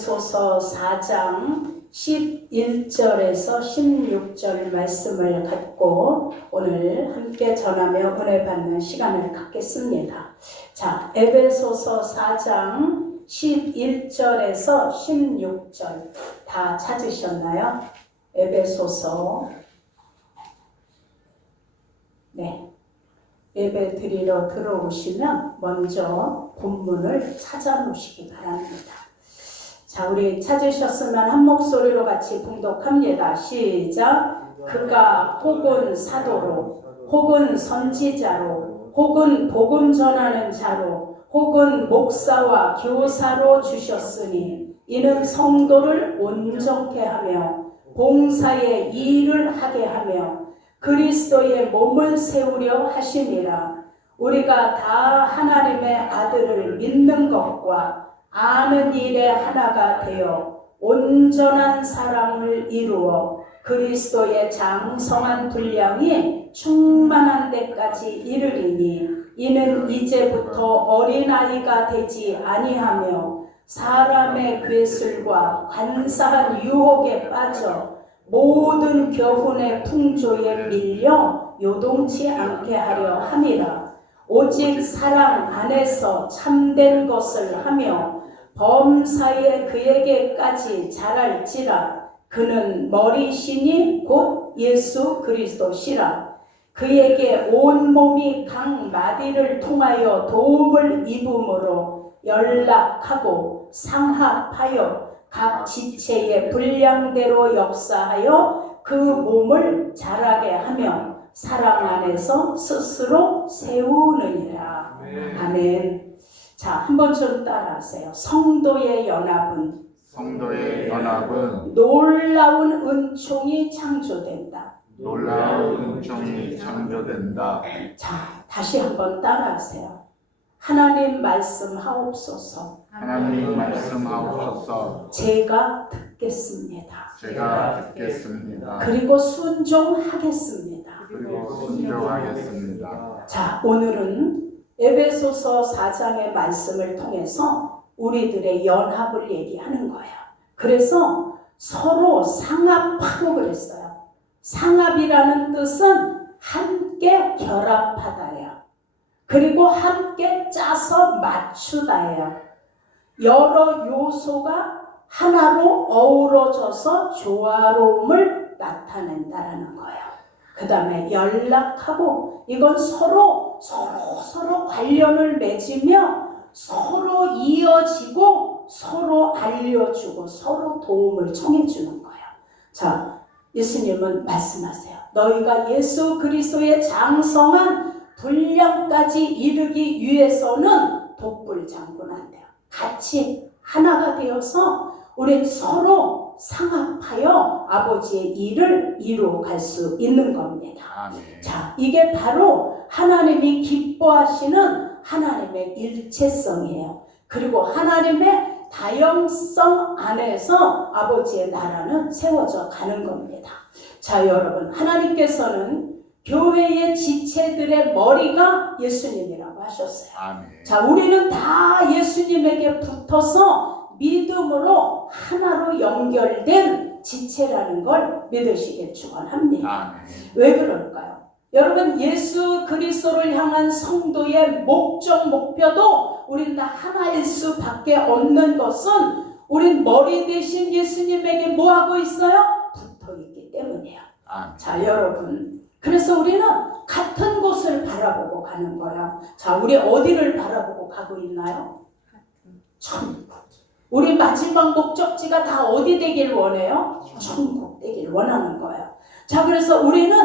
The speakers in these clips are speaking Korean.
소서 4장 11절에서 16절 말씀을 갖고 오늘 함께 전하며 은혜 받는 시간을 갖겠습니다. 자, 에베소서 4장 11절에서 16절 다 찾으셨나요? 에베소서. 네. 예배 드리러 들어오시면 먼저 본문을 찾아 놓으시기 바랍니다. 자, 우리 찾으셨으면 한 목소리로 같이 봉독합니다. 시작. 그가 혹은 사도로, 혹은 선지자로, 혹은 복음 전하는 자로, 혹은 목사와 교사로 주셨으니 이는 성도를 온전케 하며 봉사의 일을 하게 하며 그리스도의 몸을 세우려 하심이라. 우리가 다 하나님의 아들을 믿는 것과 아는 일에 하나가 되어 온전한 사랑을 이루어 그리스도의 장성한 분량이 충만한 데까지 이르리니 이는 이제부터 어린아이가 되지 아니하며 사람의 괴술과 간사한 유혹에 빠져 모든 교훈의 풍조에 밀려 요동치 않게 하려 함이라. 오직 사랑 안에서 참된 것을 하며 범사에 그에게까지 자랄지라. 그는 머리시니 곧 예수 그리스도시라. 그에게 온 몸이 각 마디를 통하여 도움을 입음으로 연락하고 상합하여 각 지체의 분량대로 역사하여 그 몸을 자라게 하며 사랑 안에서 스스로 세우느니라. 아멘. 자, 한번 좀 따라하세요. 성도의 연합은 놀라운 은총이 창조된다. 자, 다시 한번 따라하세요. 하나님 말씀하옵소서. 제가 듣겠습니다. 그리고 순종하겠습니다. 자, 오늘은 에베소서 4장의 말씀을 통해서 우리들의 연합을 얘기하는 거예요. 그래서 서로 상합하고 그랬어요. 상합이라는 뜻은 함께 결합하다예요. 그리고 함께 짜서 맞추다예요. 여러 요소가 하나로 어우러져서 조화로움을 나타낸다라는 거예요. 그 다음에 연락하고, 이건 서로 관련을 맺으며 서로 이어지고 서로 알려주고 서로 도움을 청해주는 거예요. 자, 예수님은 말씀하세요. 너희가 예수 그리스도의 장성한 분량까지 이르기 위해서는 독불장군한대요. 같이 하나가 되어서 우린 서로 상합하여 아버지의 일을 이루어갈 수 있는 겁니다. 아멘. 자, 이게 바로 하나님이 기뻐하시는 하나님의 일체성이에요. 그리고 하나님의 다영성 안에서 아버지의 나라는 세워져 가는 겁니다. 자, 여러분, 하나님께서는 교회의 지체들의 머리가 예수님이라고 하셨어요. 아멘. 자, 우리는 다 예수님에게 붙어서 믿음으로 하나로 연결된 지체라는 걸 믿으시길 축원합니다. 아멘. 왜 그럴까요? 여러분, 예수 그리스도를 향한 성도의 목적, 목표도 우린 다 하나일 수밖에 없는 것은 우린 머리 대신 예수님에게 뭐하고 있어요? 붙어있기 때문이에요. 아멘. 자, 여러분, 그래서 우리는 같은 곳을 바라보고 가는 거예요. 자, 우리 어디를 바라보고 가고 있나요? 천국. 우리 마지막 목적지가 다 어디 되길 원해요? 천국 되길 원하는 거예요. 자, 그래서 우리는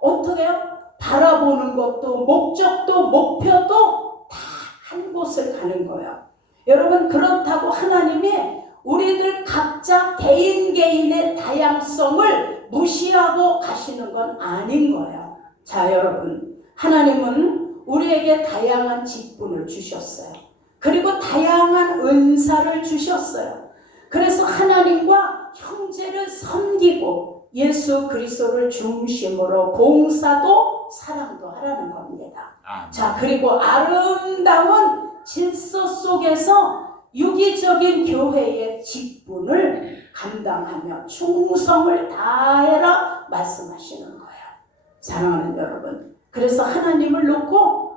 어떻게 해요? 바라보는 것도 목적도 목표도 다 한 곳을 가는 거예요. 여러분, 그렇다고 하나님이 우리들 각자 개인의 다양성을 무시하고 가시는 건 아닌 거예요. 자, 여러분, 하나님은 우리에게 다양한 직분을 주셨어요. 그리고 다양한 은사를 주셨어요. 그래서 하나님과 형제를 섬기고 예수 그리스도를 중심으로 봉사도 사랑도 하라는 겁니다. 아멘. 자, 그리고 아름다운 질서 속에서 유기적인 교회의 직분을 감당하며 충성을 다해라 말씀하시는 거예요. 사랑하는 여러분, 그래서 하나님을 놓고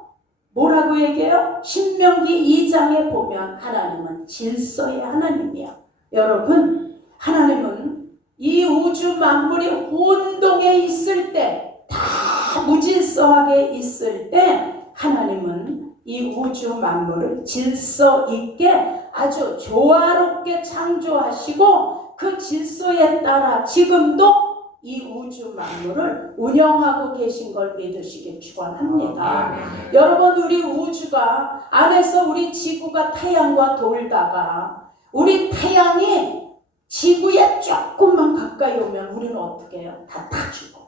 뭐라고 얘기해요? 신명기 2장에 보면 하나님은 질서의 하나님이야. 여러분, 하나님은 이 우주 만물이 혼동에 있을 때, 다 무질서하게 있을 때 하나님은 이 우주 만물을 질서 있게 아주 조화롭게 창조하시고 그 질서에 따라 지금도 이 우주 만물을 운영하고 계신 걸 믿으시길 축원합니다. 여러분, 우리 우주가 안에서 우리 지구가 태양과 돌다가 우리 태양이 지구에 조금만 가까이 오면 우리는 어떻게 해요? 다 타주고.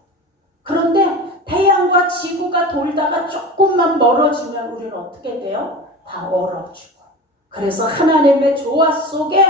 그런데 태양과 지구가 돌다가 조금만 멀어지면 우리는 어떻게 돼요? 다 얼어주고. 그래서 하나님의 조화 속에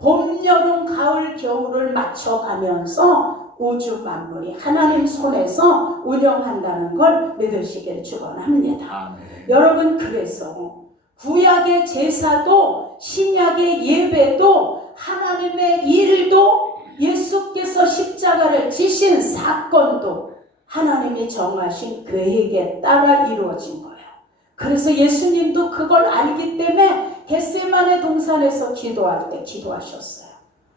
봄, 여름, 가을, 겨울을 맞춰가면서 우주 만물이 하나님 손에서 운영한다는 걸 믿으시길 축원합니다. 여러분, 그래서 구약의 제사도 신약의 예배도 하나님의 일도 예수께서 십자가를 지신 사건도 하나님이 정하신 계획에 따라 이루어진 거예요. 그래서 예수님도 그걸 알기 때문에 겟세마네 동산에서 기도할 때 기도하셨어요.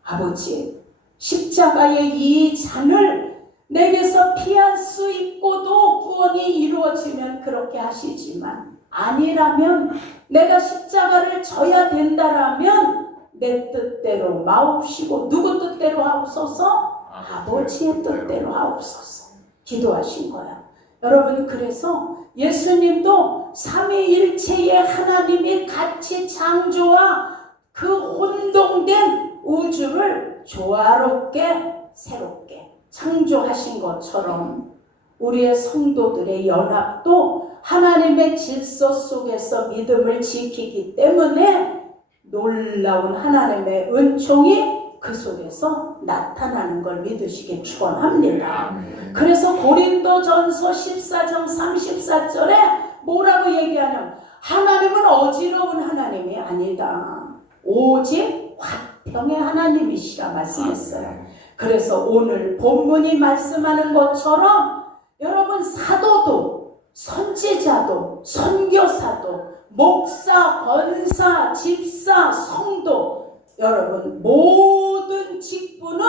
아버지, 십자가의 이 잔을 내게서 피할 수 있고도 구원이 이루어지면 그렇게 하시지만 아니라면 내가 십자가를 져야 된다라면 내 뜻대로 마옵시고 누구 뜻대로 하옵소서? 아버지의 뜻대로 하옵소서. 기도하신 거야. 여러분, 그래서 예수님도 삼위일체의 하나님이 같이 창조와 그 혼동된 우주를 조화롭게 새롭게 창조하신 것처럼 우리의 성도들의 연합도 하나님의 질서 속에서 믿음을 지키기 때문에 놀라운 하나님의 은총이 그 속에서 나타나는 걸 믿으시길 축원합니다. 그래서 고린도전서 14장 34절에 뭐라고 얘기하냐면 하나님은 어지러운 하나님이 아니다. 오직 화평의 하나님이시라 말씀했어요. 그래서 오늘 본문이 말씀하는 것처럼 여러분, 사도도 선지자도 선교사도 목사, 권사, 집사, 성도, 여러분 모든 직분은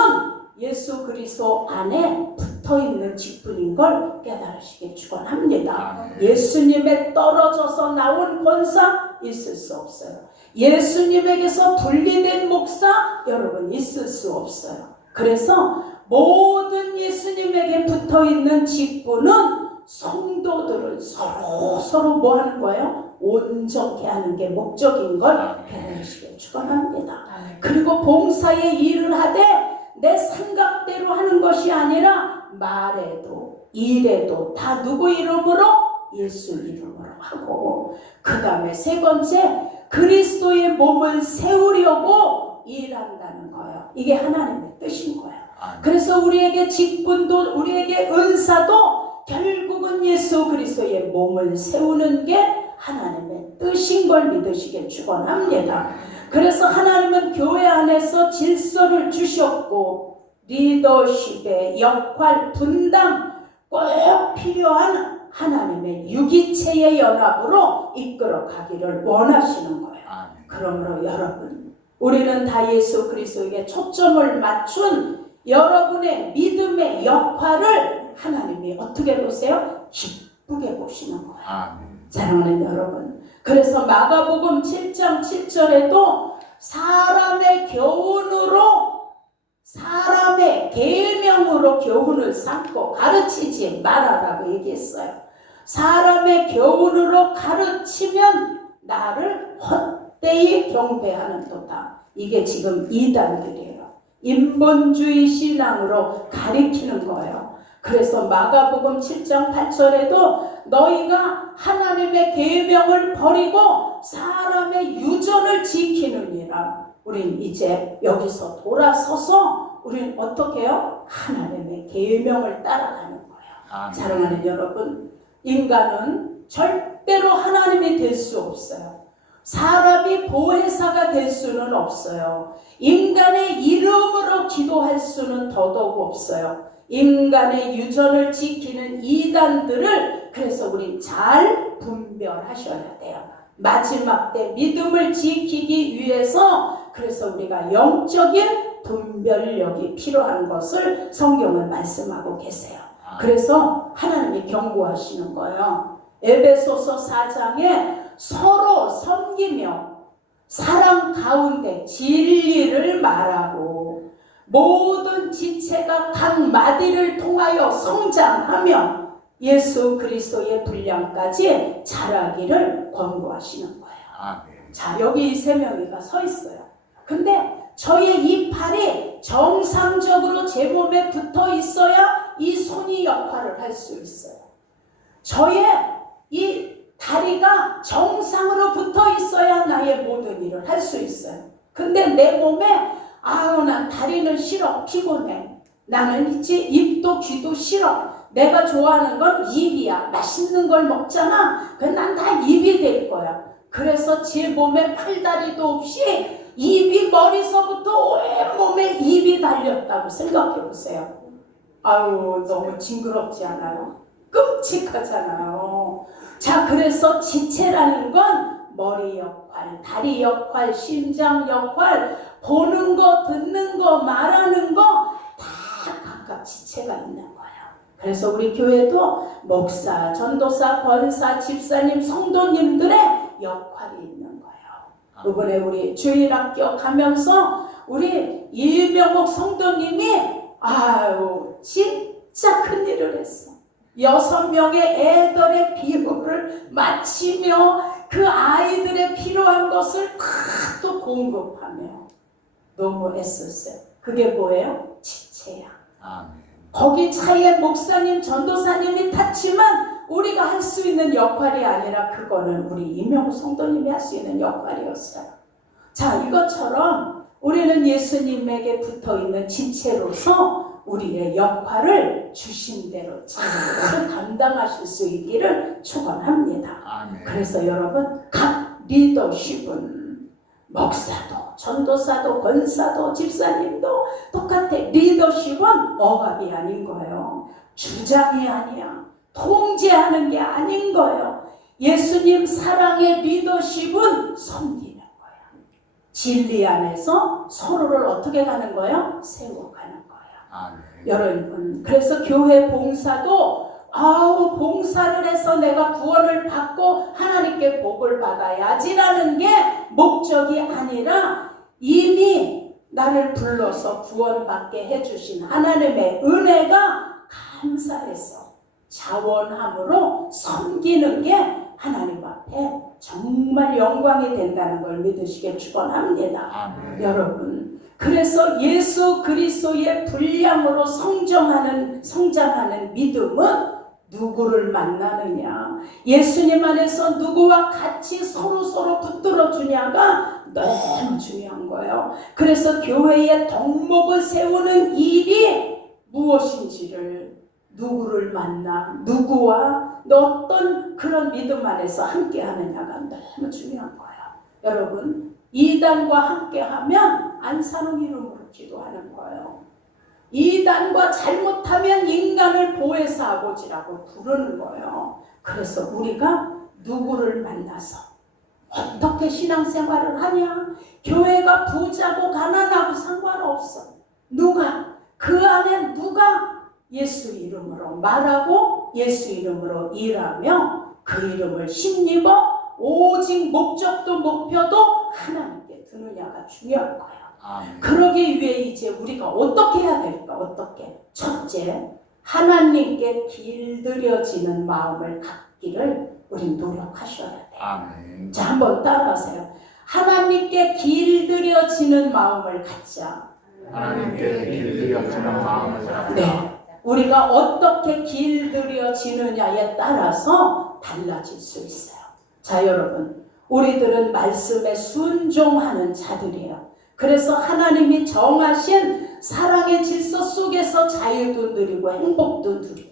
예수 그리스도 안에 붙어있는 직분인 걸 깨달으시길 축원합니다. 예수님에 떨어져서 나온 권사 있을 수 없어요. 예수님에게서 분리된 목사 여러분 있을 수 없어요. 그래서 모든 예수님에게 붙어있는 직분은 성도들을 서로 뭐 하는 거예요? 온전케 하는 게 목적인 걸 깨달으시길 축원합니다. 그리고 봉사의 일을 하되 내 생각대로 하는 것이 아니라 말에도 일에도 다 누구 이름으로? 예수 이름으로 하고, 그 다음에 세 번째 그리스도의 몸을 세우려고 일한다는 거예요. 이게 하나님의 뜻인 거예요. 그래서 우리에게 직분도 우리에게 은사도 결국은 예수 그리스도의 몸을 세우는 게 하나님의 뜻인 걸 믿으시길 축원합니다. 그래서 하나님은 교회 안에서 질서를 주셨고 리더십의 역할 분담 꼭 필요한 하나님의 유기체의 연합으로 이끌어 가기를 원하시는 거예요. 그러므로 여러분, 우리는 다 예수 그리스도에게 초점을 맞춘 여러분의 믿음의 역할을 하나님이 어떻게 보세요? 기쁘게 보시는 거예요. 사랑하는 여러분, 그래서 마가복음 7장 7절에도 사람의 교훈으로, 사람의 계명으로 교훈을 삼고 가르치지 말아라고 얘기했어요. 사람의 교훈으로 가르치면 나를 헛되이 경배하는도다. 이게 지금 이단들이에요. 인본주의 신앙으로 가리키는 거예요. 그래서 마가복음 7장 8절에도 너희가 하나님의 계명을 버리고 사람의 유전을 지키느니라. 우린 이제 여기서 돌아서서 우린 어떻게 해요? 하나님의 계명을 따라가는 거예요. 사랑하는 여러분, 인간은 절대로 하나님이 될 수 없어요. 사람이 인간이 보혜사가 될 수는 없어요. 인간의 이름으로 기도할 수는 더더욱 없어요. 인간의 유전을 지키는 이단들을 그래서 우리 잘 분별하셔야 돼요. 마지막 때 믿음을 지키기 위해서 그래서 우리가 영적인 분별력이 필요한 것을 성경은 말씀하고 계세요. 그래서 하나님이 경고하시는 거예요. 에베소서 4장에 서로 섬기며 사랑 가운데 진리를 말하고 모든 지체가 각 마디를 통하여 성장하며 예수 그리스도의 분량까지 자라기를 권고하시는 거예요. 아멘. 자, 여기 이 세 명이가 서 있어요. 근데 저의 이 팔이 정상적으로 제 몸에 붙어 있어야 이 손이 역할을 할 수 있어요. 저의 이 다리가 정상으로 붙어 있어야 나의 모든 일을 할 수 있어요. 근데 내 몸에 난 다리는 싫어, 피곤해. 나는 있지, 입도 귀도 싫어. 내가 좋아하는 건 입이야. 맛있는 걸 먹잖아. 난 다 입이 될 거야. 그래서 제 몸에 팔다리도 없이 입이 머리서부터 온몸에 입이 달렸다고 생각해 보세요. 너무 징그럽지 않아요? 끔찍하잖아요. 자, 그래서 지체라는 건 머리 역할, 다리 역할, 심장 역할, 보는 거, 듣는 거, 말하는 거 다 각각 지체가 있는 거예요. 그래서 우리 교회도 목사, 전도사, 권사, 집사님, 성도님들의 역할이 있는 거예요. 이번에 우리 주일 학교 가면서 우리 이명옥 성도님이 진짜 큰일을 했어. 6명의 애들의 비호를 마치며 그 아이들의 필요한 것을 다 또 공급하며 너무 애썼어요. 그게 뭐예요? 지체야. 아멘. 거기 차에 목사님, 전도사님이 탔지만 우리가 할 수 있는 역할이 아니라 그거는 우리 이명호 성도님이 할 수 있는 역할이었어요. 자, 이것처럼 우리는 예수님에게 붙어있는 지체로서 우리의 역할을 주신 대로 잘 감당하실 수 있기를 축원합니다. 아멘. 그래서 여러분, 각 리더십은 목사도, 전도사도, 권사도, 집사님도 똑같아. 리더십은 억압이 아닌 거예요. 주장이 아니야. 통제하는 게 아닌 거예요. 예수님 사랑의 리더십은 섬기는 거예요. 진리 안에서 서로를 어떻게 가는 거예요? 세워가는 거예요. 아멘. 여러분, 그래서 교회 봉사도 봉사를 해서 내가 구원을 받고 하나님께 복을 받아야지라는 게 목적이 아니라 이미 나를 불러서 구원받게 해주신 하나님의 은혜가 감사해서 자원함으로 섬기는 게 하나님 앞에 정말 영광이 된다는 걸 믿으시길 축원합니다. 아멘. 여러분, 그래서 예수 그리스도의 분량으로 성장하는 믿음은 누구를 만나느냐, 예수님 안에서 누구와 같이 서로 붙들어 주냐가 너무 중요한 거예요. 그래서 교회의 덕목을 세우는 일이 무엇인지를, 누구를 만나, 누구와 어떤 그런 믿음 안에서 함께 하느냐가 너무 중요한 거예요. 여러분, 이단과 함께 하면 안 사는 이름으로 기도하는 거예요. 이단과 잘못하면 인간을 보혜사 아버지라고 부르는 거예요. 그래서 우리가 누구를 만나서 어떻게 신앙생활을 하냐, 교회가 부자고 가난하고 상관없어. 그 안에 누가 예수 이름으로 말하고 예수 이름으로 일하며 그 이름을 힘입어 오직 목적도 목표도 하나님께 두느냐가 중요한 거예요. 아멘. 그러기 위해 이제 우리가 어떻게 해야 될까? 어떻게? 첫째, 하나님께 길들여지는 마음을 갖기를 우리 노력하셔야 돼요. 아멘. 자, 한번 따라하세요. 하나님께 길들여지는 마음을 갖자. 하나님께 길들여지는 마음을 갖자. 네, 우리가 어떻게 길들여지느냐에 따라서 달라질 수 있어요. 자, 여러분, 우리들은 말씀에 순종하는 자들이에요. 그래서 하나님이 정하신 사랑의 질서 속에서 자유도 누리고 행복도 누리고,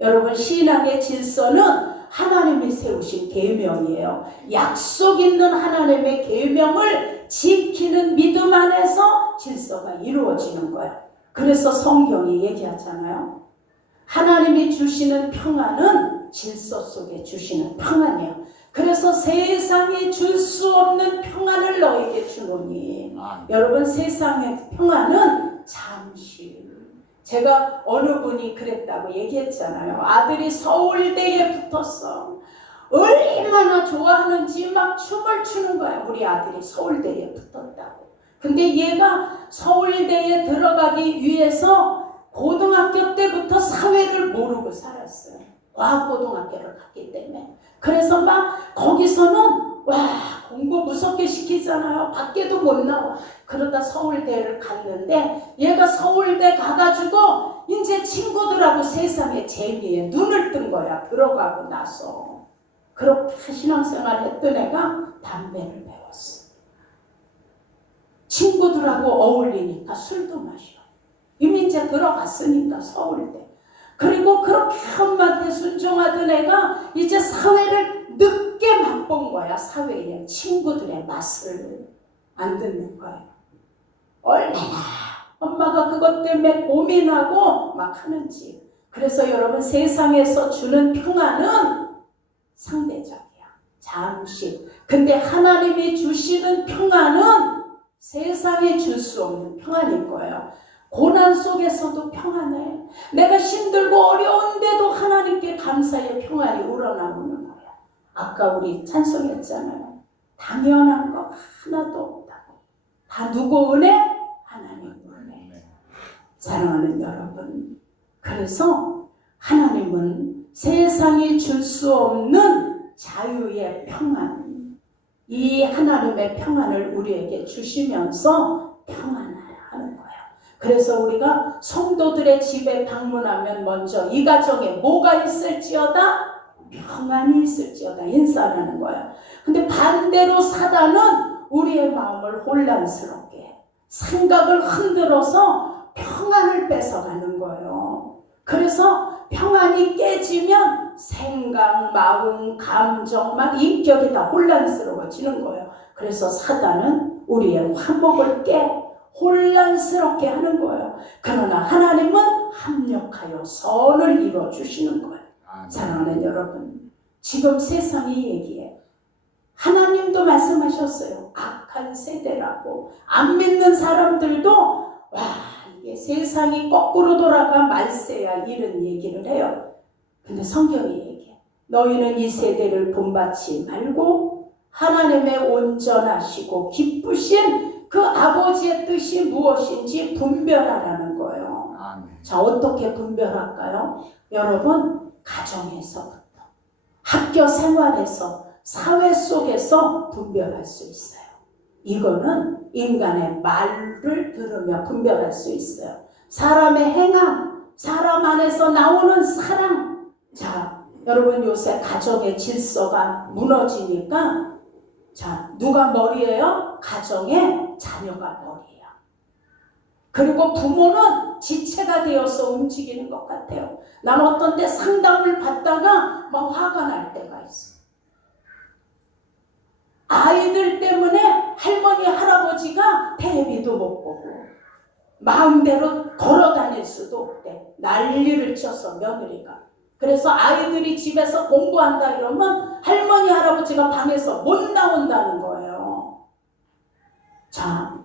여러분, 신앙의 질서는 하나님이 세우신 계명이에요. 약속 있는 하나님의 계명 계명을 지키는 믿음 안에서 질서가 이루어지는 거야. 그래서 성경이 얘기하잖아요. 하나님이 주시는 평안은 질서 속에 주시는 평안이에요. 그래서 세상이 줄 수 없는 평안을 너에게 주노니. 여러분, 세상의 평안은 잠시. 제가 어느 분이 그랬다고 얘기했잖아요. 아들이 서울대에 붙었어. 얼마나 좋아하는지 막 춤을 추는 거야. 우리 아들이 서울대에 붙었다고. 근데 얘가 서울대에 들어가기 위해서 고등학교 때부터 사회를 모르고 살았어요. 과학고등학교를 갔기 때문에. 그래서 막 거기서는 와, 공부 무섭게 시키잖아요. 밖에도 못 나와. 그러다 서울대를 갔는데 얘가 서울대 가가지고 이제 친구들하고 세상의 재미에 눈을 뜬 거야. 들어가고 나서. 그렇게 신앙생활 했던 애가 담배를 배웠어. 친구들하고 어울리니까 술도 마셔. 이미 이제 들어갔으니까 서울대. 그리고 그렇게 엄마한테 순종하던 애가 이제 사회를 늦게 맛본 거야. 사회에 친구들의 맛을 안 듣는 거야. 얼마나 엄마가 그것 때문에 고민하고 막 하는지. 그래서 여러분, 세상에서 주는 평안은 상대적이야. 잠시. 근데 하나님이 주시는 평안은 세상에 줄 수 없는 평안인 거예요. 고난 속에서도 평안해. 내가 힘들고 어려운데도 하나님께 감사의 평안이 우러나오는 거야. 아까 우리 찬송했잖아요. 당연한 거 하나도 없다고. 다 누구 은혜? 하나님 은혜. 사랑하는 여러분, 그래서 하나님은 세상이 줄 수 없는 자유의 평안, 이 하나님의 평안을 우리에게 주시면서 평안하는 거예요. 그래서 우리가 성도들의 집에 방문하면 먼저 이 가정에 뭐가 있을지어다? 평안이 있을지어다 인사하는 거예요. 근데 반대로 사단은 우리의 마음을 혼란스럽게 해. 생각을 흔들어서 평안을 뺏어가는 거예요. 그래서 평안이 깨지면 생각, 마음, 감정, 막 인격이 다 혼란스러워지는 거예요. 그래서 사단은 우리의 화목을 깨 혼란스럽게 하는 거예요. 그러나 하나님은 합력하여 선을 이루어주시는 거예요. 사랑하는 여러분, 지금 세상이 얘기해. 하나님도 말씀하셨어요. 악한 세대라고. 안 믿는 사람들도 와, 이게 세상이 거꾸로 돌아가 말세야, 이런 얘기를 해요. 근데 성경이 얘기해. 너희는 이 세대를 본받지 말고 하나님의 온전하시고 기쁘신 그 아버지의 뜻이 무엇인지 분별하라는 거예요. 자, 어떻게 분별할까요? 여러분, 가정에서부터, 학교 생활에서, 사회 속에서 분별할 수 있어요. 이거는 인간의 말을 들으며 분별할 수 있어요. 사람의 행함, 사람 안에서 나오는 사랑. 자, 여러분, 요새 가정의 질서가 무너지니까 자, 누가 머리예요? 가정의 자녀가 머리예요. 그리고 부모는 지체가 되어서 움직이는 것 같아요. 난 어떤 때 상담을 받다가 막 화가 날 때가 있어. 아이들 때문에 할머니, 할아버지가 텔레비도 못 보고 마음대로 걸어 다닐 수도 없대. 난리를 쳐서 며느리가. 그래서 아이들이 집에서 공부한다 이러면 할머니, 할아버지가 방에서 못 나온다는 거예요. 자,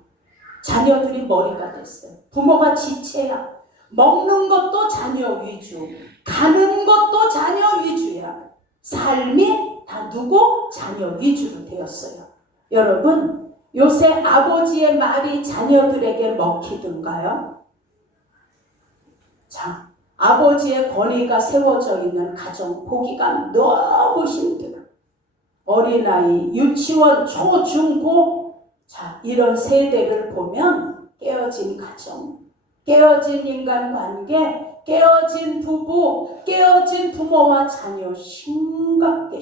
자녀들이 머리가 됐어요. 부모가 지체야. 먹는 것도 자녀 위주, 가는 것도 자녀 위주야. 삶이 다 누구? 자녀 위주로 되었어요. 여러분, 요새 아버지의 말이 자녀들에게 먹히던가요? 자, 아버지의 권위가 세워져 있는 가정 보기가 너무 힘들어. 어린아이, 유치원, 초, 중, 고. 자, 이런 세대를 보면 깨어진 가정, 깨어진 인간관계, 깨어진 부부, 깨어진 부모와 자녀 심각해.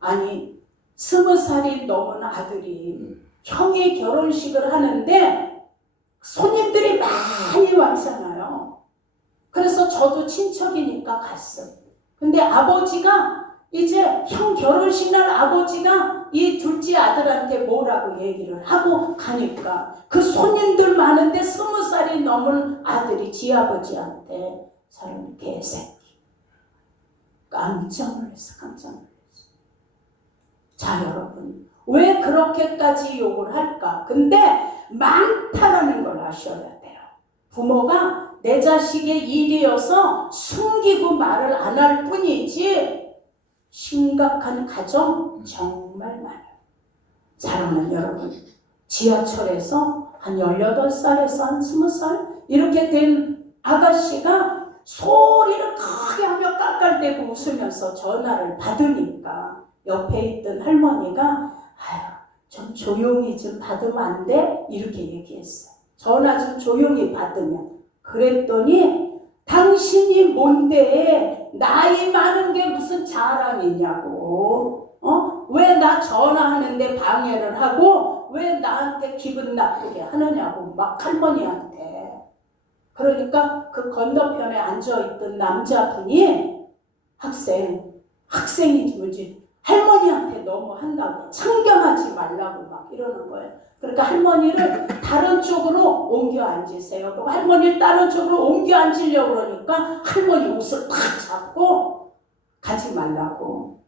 아니, 20살이 넘은 아들이 형이 결혼식을 하는데 손님들이 많이 왔잖아요. 그래서 저도 친척이니까 갔어요. 근데 아버지가 이제 형 결혼식 날 아버지가 이 둘째 아들한테 뭐라고 얘기를 하고 가니까 그 손님들 많은데 20살이 넘은 아들이 지아버지한테 저런 개새끼. 깜짝 놀랐어. 깜짝 놀랐어. 자, 여러분, 왜 그렇게까지 욕을 할까? 근데 많다라는 걸 아셔야 돼요. 부모가 내 자식의 일이어서 숨기고 말을 안 할 뿐이지 심각한 가정 정말 많아요. 사랑하는 여러분, 지하철에서 한 18살에서 한 20살 이렇게 된 아가씨가 소리를 크게 하며 깔깔대고 웃으면서 전화를 받으니까 옆에 있던 할머니가 아유, 좀 조용히 좀 받으면 안 돼? 이렇게 얘기했어요. 전화 좀 조용히 받으면. 그랬더니 당신이 뭔데 나이 많은 게 무슨 자랑이냐고. 왜 나 전화하는데 방해를 하고 왜 나한테 기분 나쁘게 하느냐고 막 할머니한테. 그러니까 그 건너편에 앉아있던 남자분이 학생이 뭐지 할머니한테 너무 한다고 참견하지 말라고 막 이러는 거예요. 그러니까 할머니를 다른 쪽으로 옮겨 앉으세요. 그리고 할머니를 다른 쪽으로 옮겨 앉으려고 그러니까 할머니 옷을 탁 잡고 가지 말라고.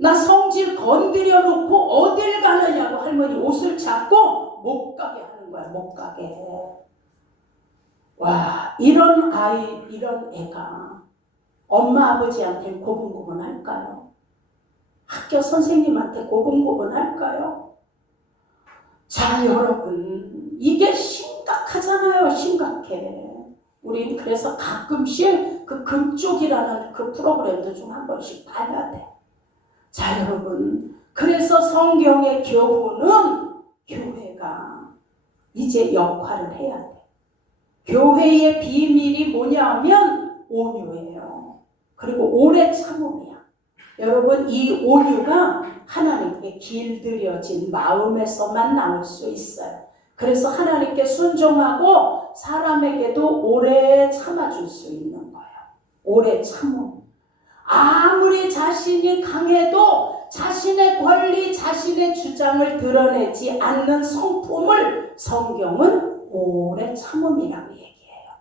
나 성질 건드려 놓고 어딜 가느냐고 할머니 옷을 잡고 못 가게 하는 거야. 못 가게. 와, 이런 아이, 이런 애가 엄마 아버지한테 고분고분할까요? 학교 선생님한테 고분고분할까요? 자, 여러분, 이게 심각하잖아요. 심각해. 우린 그래서 가끔씩 그 금쪽이라는 그 프로그램도 좀 한 번씩 봐야 돼. 자, 여러분, 그래서 성경의 교훈은 교회가 이제 역할을 해야 돼. 교회의 비밀이 뭐냐면 온유예요. 그리고 오래 참음이야. 여러분, 이 온유가 하나님께 길들여진 마음에서만 나올 수 있어요. 그래서 하나님께 순종하고 사람에게도 오래 참아줄 수 있는 거예요. 오래 참음. 아무리 자신이 강해도 자신의 권리, 자신의 주장을 드러내지 않는 성품을 성경은 오래 참음이라고 얘기해요.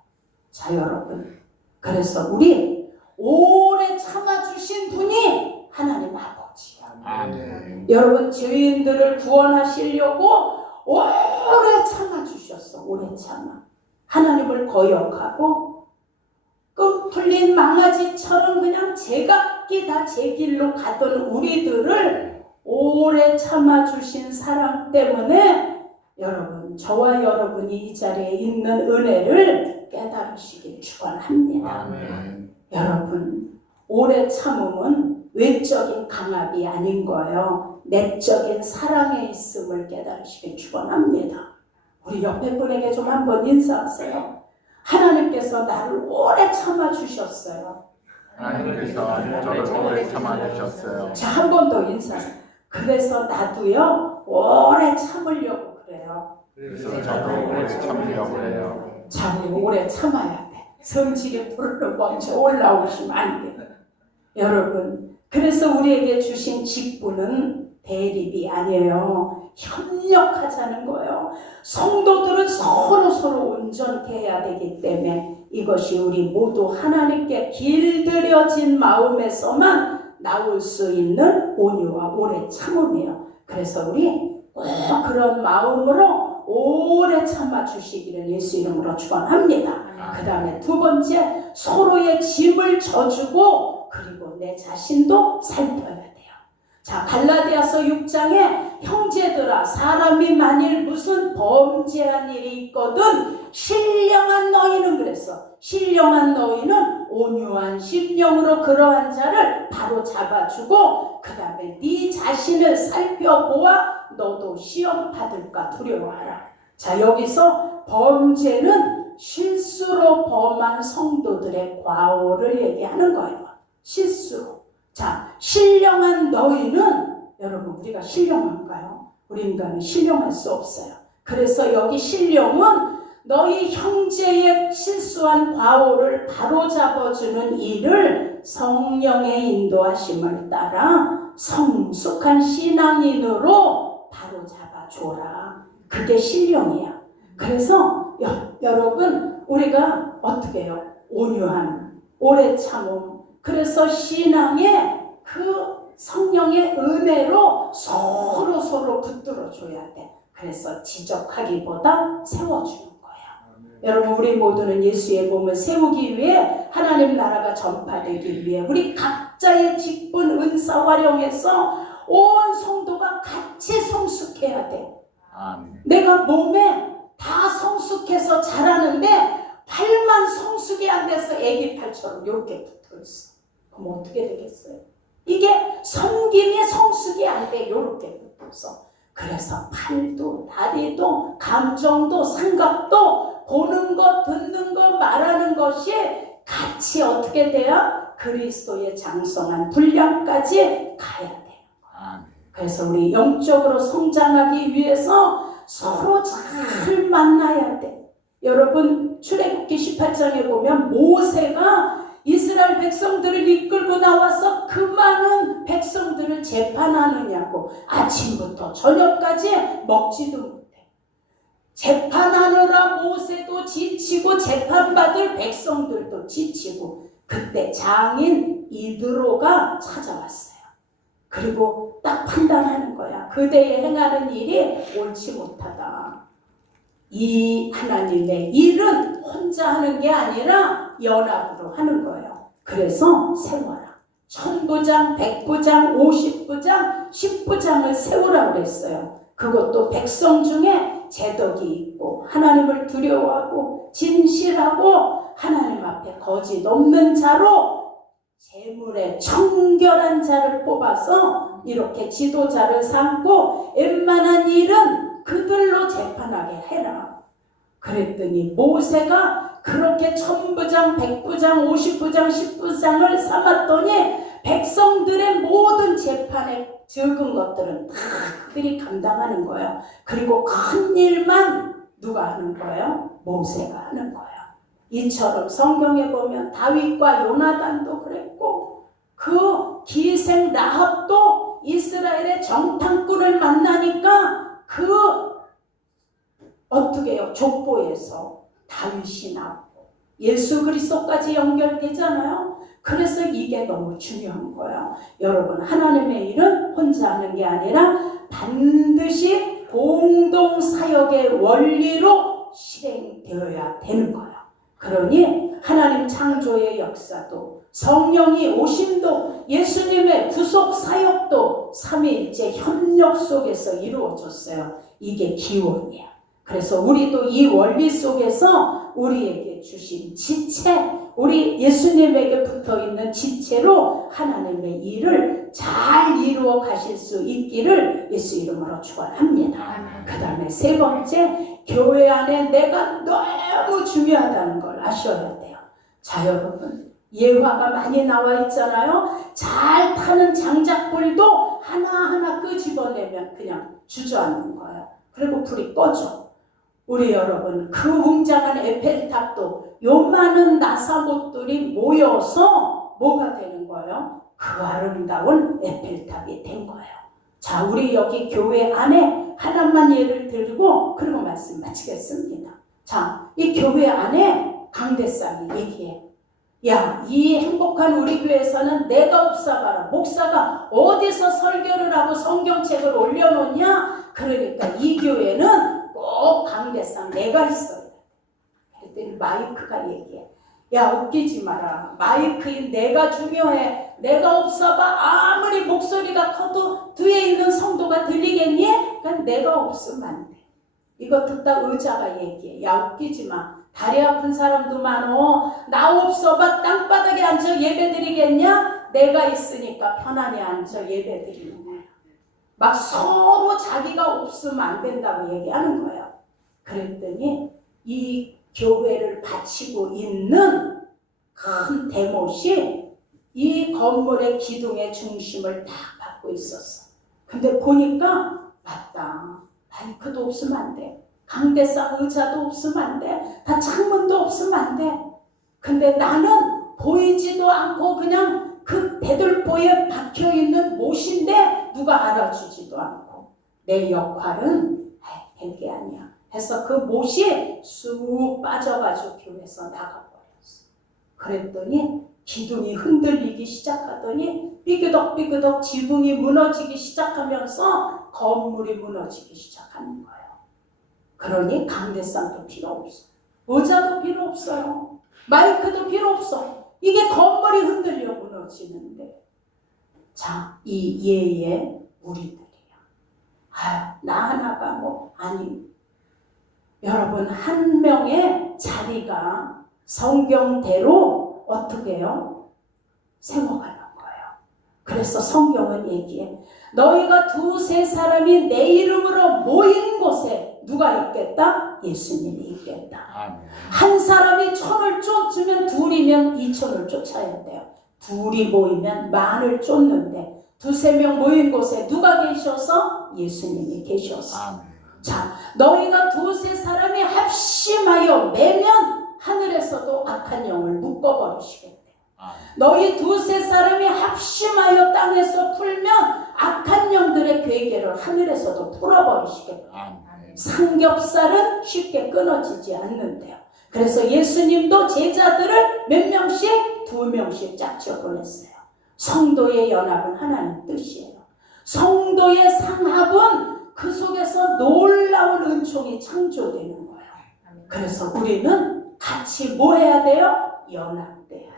자, 여러분, 그래서 우리 오래 참아주신 분이 하나님 아버지야. 아멘. 여러분, 죄인들을 구원하시려고 오래 참아주셨어. 오래 참아. 하나님을 거역하고 끈 풀린 망아지처럼 그냥 제각기 다 제 길로 가던 우리들을 오래 참아주신 사랑 때문에 여러분, 저와 여러분이 이 자리에 있는 은혜를 깨달으시길 축원합니다. 아멘. 여러분, 오래 참음은 외적인 강압이 아닌 거예요. 내적인 사랑에 있음을 깨달으시길 축원합니다. 우리 옆에 분에게 좀 한번 인사하세요. 하나님께서 나를 오래 참아주셨어요. 하나님께서 저를 오래 참아주셨어요. 자, 한 번 더 인사하세요. 그래서 나도요 오래 참으려고 그래요. 그래서 저도 오래 참으려고 해요. 자, 우리 오래 참아야 돼. 성질이 부르르 먼저 올라오시면 안 돼. 여러분, 그래서 우리에게 주신 직분은 대립이 아니에요. 협력하자는 거예요. 성도들은 서로 온전케 해야 되기 때문에 이것이 우리 모두 하나님께 길들여진 마음에서만 나올 수 있는 온유와 오래 참음이에요. 그래서 우리 꼭 그런 마음으로 오래 참아주시기를 예수 이름으로 축원합니다. 그 다음에 두 번째, 서로의 짐을 져주고 그리고 내 자신도 살펴야 돼요. 자, 갈라디아서 6장에 형제들아, 사람이 만일 무슨 범죄한 일이 있거든 신령한 너희는, 그랬어. 신령한 너희는 온유한 심령으로 그러한 자를 바로 잡아주고 그 다음에 네 자신을 살펴보아 너도 시험 받을까 두려워하라. 자, 여기서 범죄는 실수로 범한 성도들의 과오를 얘기하는 거예요. 실수로. 자, 신령한 너희는, 여러분, 우리가 신령한가요? 우리 인간은 신령할 수 없어요. 그래서 여기 신령은 너희 형제의 실수한 과오를 바로잡아주는 일을 성령의 인도하심을 따라 성숙한 신앙인으로 바로잡아줘라. 그게 신령이야. 그래서 여러분 우리가 어떻게 해요? 온유함, 오래 참음. 그래서 신앙의 그 성령의 은혜로 서로 붙들어줘야 돼. 그래서 지적하기보다 세워주는 거야. 여러분 우리 모두는 예수의 몸을 세우기 위해 하나님 나라가 전파되기 위해 우리 각자의 직분 은사 활용해서 온 성도가 같이 성숙해야 돼. 아멘. 내가 몸에 다 성숙해서 자라는데 팔만 성숙이 안 돼서 애기 팔처럼 이렇게 붙어있어. 그럼 어떻게 되겠어요? 이게 성김이 성숙이 안 돼. 이렇게 붙어서. 그래서 팔도 다리도 감정도 생각도 보는 것 듣는 것 말하는 것이 같이 어떻게 돼요? 그리스도의 장성한 분량까지 가야 돼요. 아멘. 그래서 우리 영적으로 성장하기 위해서 서로 잘 만나야 돼. 여러분 출애굽기 18장에 보면 모세가 이스라엘 백성들을 이끌고 나와서 그 많은 백성들을 재판하느냐고 아침부터 저녁까지 먹지도 못해. 재판하느라 모세도 지치고 재판받을 백성들도 지치고 그때 장인 이드로가 찾아왔어요. 그리고 딱 판단하는 거야. 그대의 행하는 일이 옳지 못하다. 이 하나님의 일은 혼자 하는 게 아니라 연합으로 하는 거예요. 그래서 세워라. 1000부장, 100부장, 50부장, 10부장을 세우라고 그랬어요. 그것도 백성 중에 재덕이 있고 하나님을 두려워하고 진실하고 하나님 앞에 거짓 없는 자로 재물에 청결한 자를 뽑아서 이렇게 지도자를 삼고 웬만한 일은 그들로 재판하게 해라. 그랬더니 모세가 그렇게 1000부장, 100부장, 50부장, 10부장을 삼았더니 백성들의 모든 재판에 적은 것들은 다 그들이 감당하는 거예요. 그리고 큰 일만 누가 하는 거예요? 모세가 하는 거예요. 이처럼 성경에 보면 다윗과 요나단도 그랬고 그 기생 라합도 이스라엘의 정탐꾼을 만나니까 그 어떻게 해요? 족보에서 다윗이 나오고 예수 그리스도까지 연결되잖아요. 그래서 이게 너무 중요한 거예요. 여러분 하나님의 일은 혼자 하는 게 아니라 반드시 공동사역의 원리로 실행되어야 되는 거예요. 그러니 하나님 창조의 역사도 성령이 오심도 예수님의 구속 사역도 삼위일체 협력 속에서 이루어졌어요. 이게 기원이야. 그래서 우리도 이 원리 속에서 우리에게 주신 지체, 우리 예수님에게 붙어있는 지체로 하나님의 일을 잘 이루어 가실 수 있기를 예수 이름으로 축원합니다. 그 다음에 세 번째, 교회 안에 내가 너무 중요하다는 걸 아셔야 돼요. 자 여러분 예화가 많이 나와 있잖아요. 잘 타는 장작불도 하나하나 끄집어내면 그냥 주저앉는 거예요. 그리고 불이 꺼져. 우리 여러분 그 웅장한 에펠탑도 요많은 나사못들이 모여서 뭐가 되는 거예요? 그 아름다운 에펠탑이 된 거예요. 자 우리 여기 교회 안에 하나만 예를 들고 그리고 말씀 마치겠습니다. 자 이 교회 안에 강대상이 얘기해. 야, 이 행복한 우리 교회에서는 내가 없어봐라. 목사가 어디서 설교를 하고 성경책을 올려놓냐? 그러니까 이 교회는 꼭 강대상 내가 있어야 돼. 그랬더니 마이크가 얘기해. 야, 웃기지 마라. 마이크인 내가 중요해. 내가 없어봐. 아무리 목소리가 커도 뒤에 있는 성도가 들리겠니? 그러니까 내가 없으면 안 돼. 이거 듣다 의자가 얘기해. 야, 웃기지 마. 다리 아픈 사람도 많어. 나 없어봐. 땅바닥에 앉아 예배 드리겠냐? 내가 있으니까 편안히 앉아 예배 드리는 거야. 막 서로 자기가 없으면 안 된다고 얘기하는 거야. 그랬더니 이 교회를 바치고 있는 큰 대못이 이 건물의 기둥의 중심을 딱 받고 있었어. 근데 보니까 맞다. 마이크도 없으면 안 돼. 강대상 의자도 없으면 안 돼. 다 창문도 없으면 안 돼. 근데 나는 보이지도 않고 그냥 그 배들보에 박혀있는 못인데 누가 알아주지도 않고 내 역할은 별게 아니야 해서 그 못이 쑥 빠져가지고 교회에서 나가버렸어. 그랬더니 기둥이 흔들리기 시작하더니 삐그덕삐그덕 지붕이 무너지기 시작하면서 건물이 무너지기 시작하는 거예요. 그러니 강대상도 필요 없어. 의자도 필요 없어요. 마이크도 필요 없어. 이게 건물이 흔들려 무너지는데. 자, 이 예의 우리들이야. 나 하나가 뭐 아니. 여러분 한 명의 자리가 성경대로 어떻게 해요? 세워가는 거예요. 그래서 성경은 얘기해. 너희가 두세 사람이 내 이름으로 모인 곳에 누가 있겠다? 예수님이 있겠다. 아멘. 한 사람이 1000을 쫓으면 둘이면 2000을 쫓아야 돼요. 둘이 모이면 10,000을 쫓는데 두세 명 모인 곳에 누가 계셔서? 예수님이 계셔서. 아멘. 자, 너희가 두세 사람이 합심하여 매면 하늘에서도 악한 영을 묶어버리시겠대요. 너희 두세 사람이 합심하여 땅에서 풀면 악한 영들의 괴계를 하늘에서도 풀어버리시겠대요. 삼겹살은 쉽게 끊어지지 않는데요. 그래서 예수님도 제자들을 몇 명씩? 2명씩 짝지어 보냈어요. 성도의 연합은 하나님 뜻이에요. 성도의 상합은 그 속에서 놀라운 은총이 창조되는 거예요. 그래서 우리는 같이 뭐 해야 돼요? 연합돼야 돼요.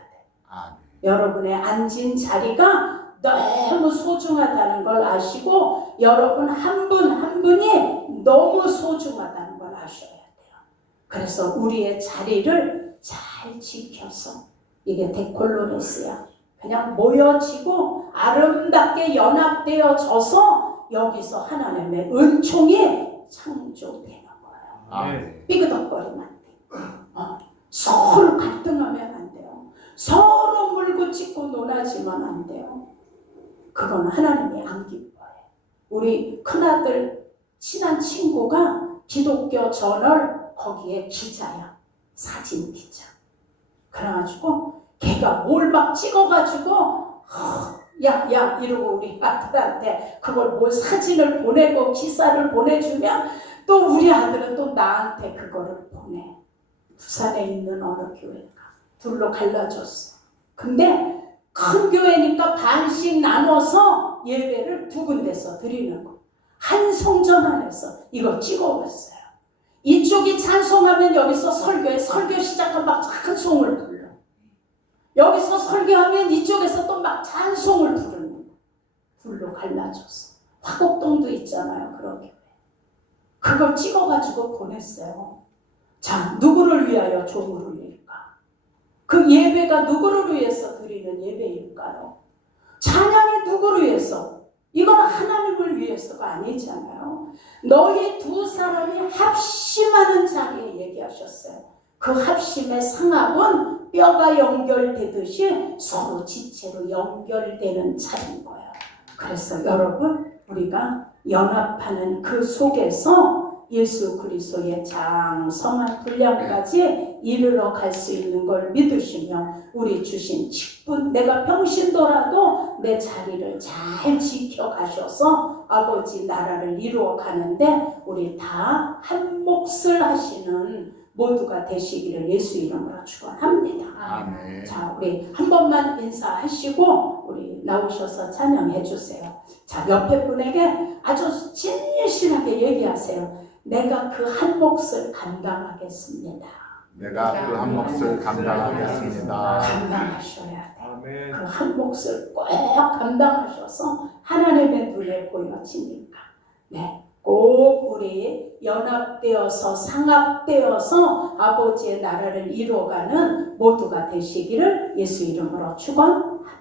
여러분의 앉은 자리가 너무 소중하다는 걸 아시고 여러분 한 분 한 분이 너무 소중하다는 걸 아셔야 돼요. 그래서 우리의 자리를 잘 지켜서 이게 데콜로레스야. 그냥 모여지고 아름답게 연합되어져서 여기서 하나님의 은총이 창조되는 거예요. 삐그덕거리면 안 돼요. 서로 갈등하면 안 돼요. 서로 물고 찢고 논하지만 안 돼요. 그건 하나님이 안 기뻐해요. 우리 큰아들 친한 친구가 기독교 저널 거기에 기자야. 사진 기자. 그래가지고 걔가 뭘 막 찍어가지고 야 이러고 우리 아들한테 그걸 뭘 사진을 보내고 기사를 보내주면 또 우리 아들은 또 나한테 그거를 보내. 부산에 있는 어느 교회가 둘로 갈라졌어. 근데 큰 교회니까 반씩 나눠서 예배를 2군데서 드리는 거. 한 성전 안에서 이거 찍어봤어요. 이쪽이 찬송하면 여기서 설교 시작하면 막 찬송을 불러. 여기서 설교하면 이쪽에서 또 막 찬송을 부르는 거. 둘로 갈라졌어. 화곡동도 있잖아요. 그런 교회. 그걸 찍어가지고 보냈어요. 자, 누구를 위하여 조물을 낼까? 그 예배가 누구를 위해서 드리는 예배일까요? 찬양이 누구를 위해서? 이건 하나님을 위해서가 아니잖아요. 너희 두 사람이 합심하는 자리에 얘기하셨어요. 그 합심의 상합은 뼈가 연결되듯이 서로 지체로 연결되는 자리인 거예요. 그래서 여러분 우리가 연합하는 그 속에서 예수 그리스도의 장성한 분량까지 이르러 갈 수 있는 걸 믿으시며 우리 주신 직분 내가 병신더라도 내 자리를 잘 지켜가셔서 아버지 나라를 이루어 가는데 우리 다 한 몫을 하시는 모두가 되시기를 예수 이름으로 축원합니다. 아멘. 자, 우리 한 번만 인사하시고 우리 나오셔서 찬양해 주세요. 자, 옆에 분에게 아주 진실하게 얘기하세요. 내가 그 한 몫을 감당하겠습니다. 내가 그 한 몫을 감당하겠습니다. 감당하셔야 돼요. 그 한 몫을 꼭 감당하셔서 하나님의 눈에 보여지니까. 네. 꼭 우리 연합되어서 상합되어서 아버지의 나라를 이루어가는 모두가 되시기를 예수 이름으로 축원합니다.